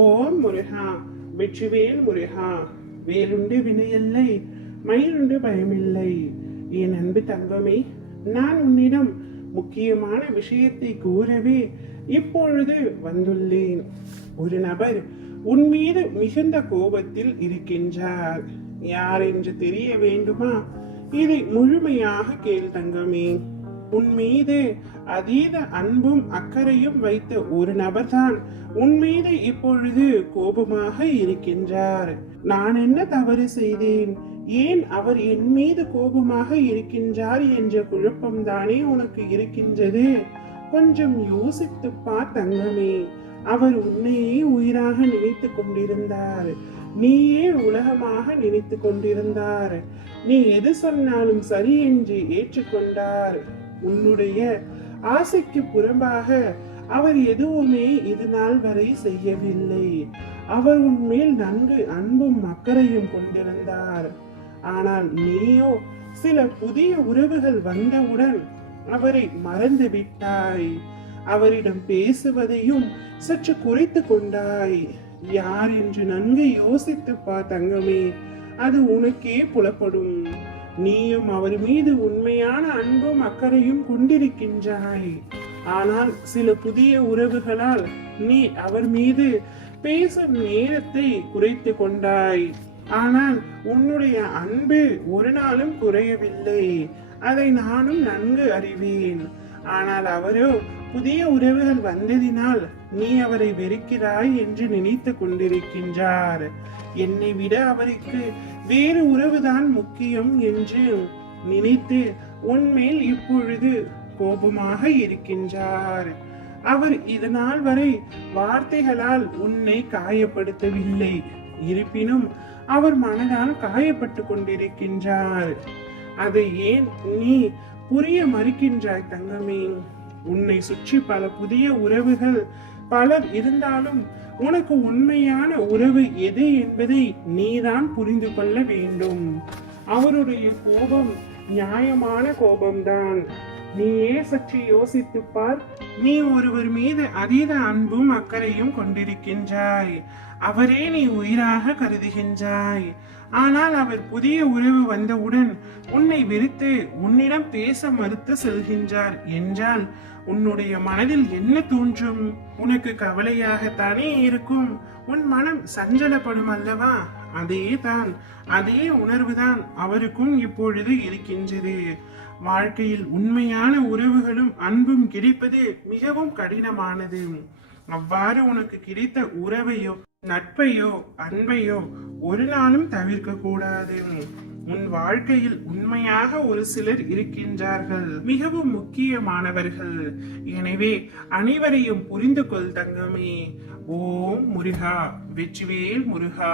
ஓம் முருகா, வெற்றிவேல் முருகா. வேலுண்டு வினையில்லை, மயிலுண்டு பயமில்லை. என் அன்பு தங்கமே, நான் உன்னிடம் முக்கியமான விஷயத்தை கூறவே இப்பொழுது வந்துள்ளேன். ஒரு நபர் உன் மீது மிகுந்த கோபத்தில் இருக்கின்றார். யார் என்று தெரிய வேண்டுமா? இதை முழுமையாக கேள் தங்கமே. உன் மீது அதீத அன்பும் அக்கறையும் வைத்த ஒரு நபர்தான் உன் மீது இப்பொழுது கோபமாக இருக்கின்றார். நான் என்ன தவறு செய்தேன், ஏன் அவர் என் மீது கோபமாக இருக்கின்றார் என்ற குழப்பம்தானே உனக்கு இருக்கின்றது. கொஞ்சம் யோசித்து பார் தங்கமே. அவர் உன்னையே உயிராக நினைத்து கொண்டிருந்தார், நீயே உலகமாக நினைத்து கொண்டிருந்தார். நீ எது சொன்னாலும் சரி என்று ஏற்றுக்கொண்டார். உன்னுடைய ஆசைக்கு புறம்பாக அவர் எதுவுமே இது நாள் வரை செய்யவில்லை. அவர் உன்மேல் நன்கு அன்பும் அக்கறையும் கொண்டிருந்தார். ஆனால் நீயோ சில புதிய உறவுகள் வந்தவுடன் அவரை மறந்து விட்டாய். அவரிடம் பேசுவதையும் சற்று குறைத்து கொண்டாய். யார் என்று நன்கு யோசித்து தங்கமே, அது உனக்கே புலப்படும். நீயும் அவர் மீது உண்மையான அன்பும் அக்கறையும் கொண்டிருக்கின்றாய். ஆனால் சில புதிய உறவுகளால் நீ அவர் மீது பேசும் நேரத்தை குறைத்து கொண்டாய். ஆனால் உன்னுடைய அன்பு ஒரு நாளும் குறையவில்லை. அதை நானும் நன்கு அறிவேன். ஆனால் அவரோ புதிய உறவுகள் வந்ததினால் நீ அவரை வெறுக்கிறாய் என்று நினைத்து கொண்டிருக்கின்றார். என்னை விட அவருக்கு வேறு உறவுதான் முக்கியம் என்று நினைத்து உன்மேல் இப்பொழுது கோபமாக இருக்கின்றார். அவர் இதனால் வரை வார்த்தைகளால் உன்னை காயப்படுத்தவில்லை. இருப்பினும் அவர் மனதால் காயப்பட்டு கொண்டிருக்கின்றார். அதை ஏன் நீ புரிய மறுக்கின்றாய் தங்கமே? உன்னை சுற்றி பல புதிய உறவுகள் பலர் இருந்தாலும் உனக்கு உண்மையான உறவு எது என்பதை நீதான் புரிந்து கொள்ள வேண்டும். அவருடைய கோபம் நியாயமான கோபம்தான். நீயே சற்று யோசித்து பார். நீ ஒருவர் மீது அதீத அன்பும் அக்கறையும் கொண்டிருக்கின்றாய். அவரே நீ உயிராக கருதுகின்றாய். ஆனால் அவர் புதிய உறவு வந்தவுடன் உன்னை வெறுத்து உன்னிடம் பேச மறுத்து செல்கின்றார் என்றால் உன்னுடைய மனதில் என்ன தோன்றும்? உனக்கு கவலையாகத்தானே இருக்கும். உன் மனம் சஞ்சலப்படும் அல்லவா? அதே உணர்வுதான் அவருக்கும் இப்பொழுது இருக்கின்றது. வாழ்க்கையில் உண்மையான உறவுகளும் அன்பும் கிடைப்பது மிகவும் கடினமானது. அவ்வாறு உனக்கு கிடைத்த உறவையோ நட்பையோ அன்பையோ ஒரு நாளும் தவிர்க்க கூடாது. உன் வாழ்க்கையில் உண்மையாக ஒரு சிலர் இருக்கின்றார்கள், மிகவும் முக்கியமானவர்கள். எனவே அனைவரையும் புரிந்து கொள் தங்கமே. ஓம் முருகா, வெற்றிவேல் முருகா.